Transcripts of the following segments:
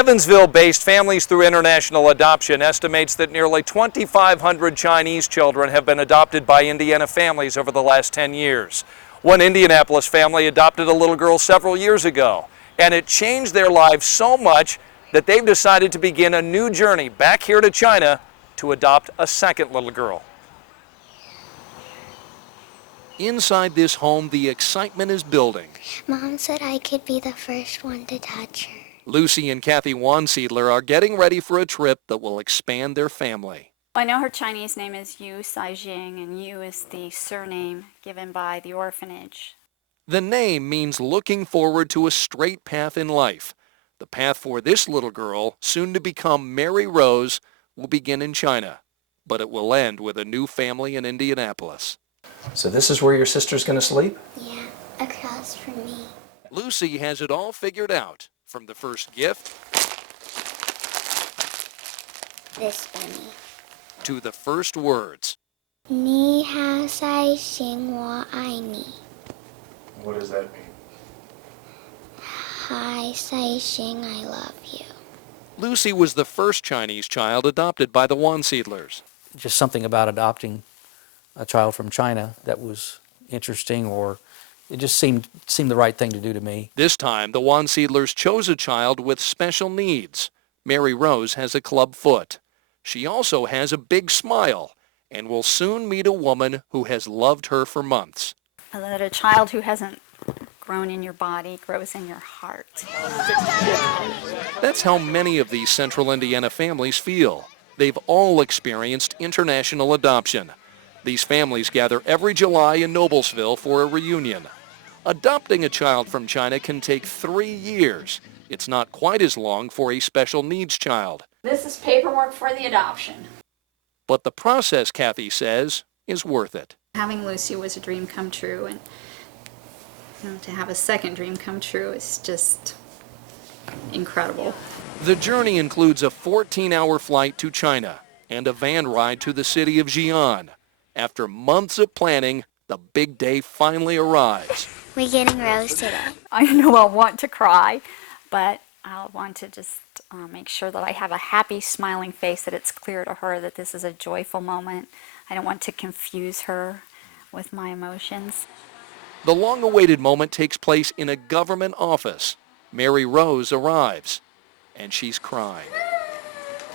Evansville-based Families Through International Adoption estimates that nearly 2,500 Chinese children have been adopted by Indiana families over the last 10 years. One Indianapolis family adopted a little girl several years ago, and it changed their lives so much that they've decided to begin a new journey back here to China to adopt a second little girl. Inside this home, the excitement is building. Mom said I could be the first one to touch her. Lucy and Kathy Wansiedler are getting ready for a trip that will expand their family. I know her Chinese name is Yu Saijing, and Yu is the surname given by the orphanage. The name means looking forward to a straight path in life. The path for this little girl, soon to become Mary Rose, will begin in China, but it will end with a new family in Indianapolis. So this is where your sister's going to sleep? Yeah, across from me. Lucy has it all figured out, from the first gift This bunny. to the first words. 你好塞行我爱你 What does that mean? Hi Saixing, I love you. Lucy was the first Chinese child adopted by the Wansiedlers. Just something about adopting a child from China that was interesting, or it just seemed the right thing to do to me. This time, the Wansiedlers chose a child with special needs. Mary Rose has a club foot. She also has a big smile and will soon meet a woman who has loved her for months. And that a child who hasn't grown in your body grows in your heart. That's how many of these central Indiana families feel. They've all experienced international adoption. These families gather every July in Noblesville for a reunion. Adopting a child from China can take 3 years. It's not quite as long for a special needs child. This is paperwork for the adoption. But the process, Kathy says, is worth it. Having Lucy was a dream come true, and to have a second dream come true is just incredible. The journey includes a 14-hour flight to China and a van ride to the city of Xi'an. After months of planning, the big day finally arrives. We're getting Rose today. I know I'll want to cry, but I'll want to just make sure that I have a happy, smiling face, that it's clear to her that this is a joyful moment. I don't want to confuse her with my emotions. The long-awaited moment takes place in a government office. Mary Rose arrives, and she's crying.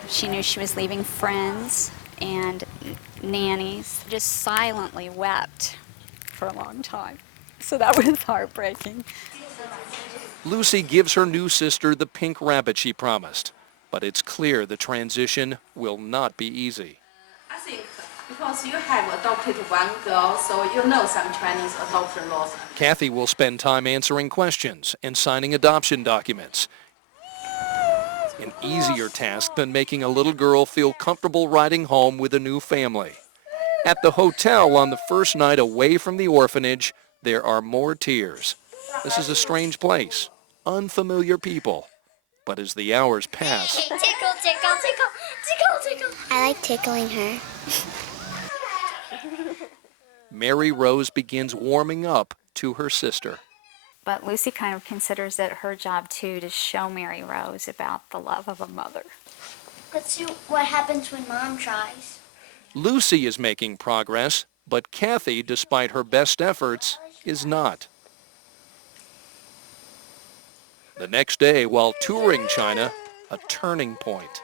She knew she was leaving friends and nannies. Just silently wept for a long time. So that was heartbreaking. Lucy gives her new sister the pink rabbit she promised, but it's clear the transition will not be easy. I think because you have adopted one girl, so you know some Chinese adoption laws. Kathy will spend time answering questions and signing adoption documents. An easier task than making a little girl feel comfortable riding home with a new family. At the hotel on the first night away from the orphanage, there are more tears. This is a strange place, unfamiliar people. But as the hours pass, Tickle, tickle, tickle, tickle, tickle. I like tickling her. Mary Rose begins warming up to her sister. But Lucy kind of considers it her job, too, to show Mary Rose about the love of a mother. Let's see what happens when Mom tries. Lucy is making progress, but Kathy, despite her best efforts, is not. The next day, while touring China, a turning point.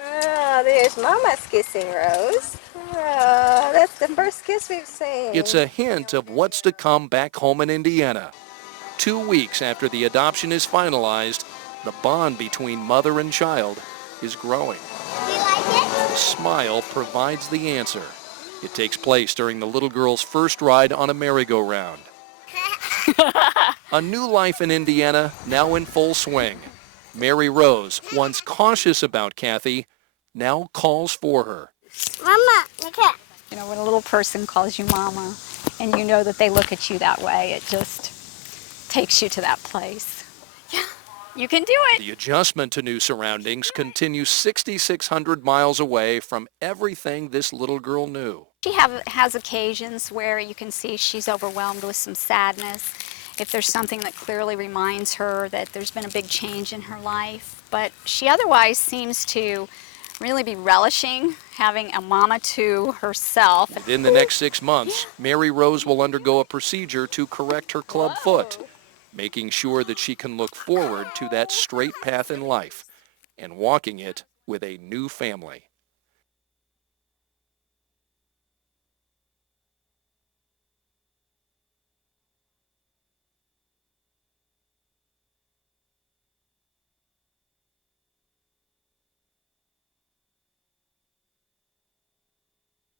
Oh, there's Mama's kissing Rose. Oh, that's the first kiss we've seen. It's a hint of what's to come back home in Indiana. 2 weeks after the adoption is finalized, the bond between mother and child is growing. You like it? A smile provides the answer. It takes place during the little girl's first ride on a merry-go-round. A new life in Indiana, now in full swing. Mary Rose, once cautious about Kathy, now calls for her. Mama, look at. You know, when a little person calls you mama and you know that they look at you that way, it just takes you to that place. Yeah, you can do it. The adjustment to new surroundings continues 6,600 miles away from everything this little girl knew. She has occasions where you can see she's overwhelmed with some sadness, if there's something that clearly reminds her that there's been a big change in her life. But she otherwise seems to really be relishing having a mama to herself. Within the next 6 months, Mary Rose will undergo a procedure to correct her club foot, making sure that she can look forward to that straight path in life and walking it with a new family.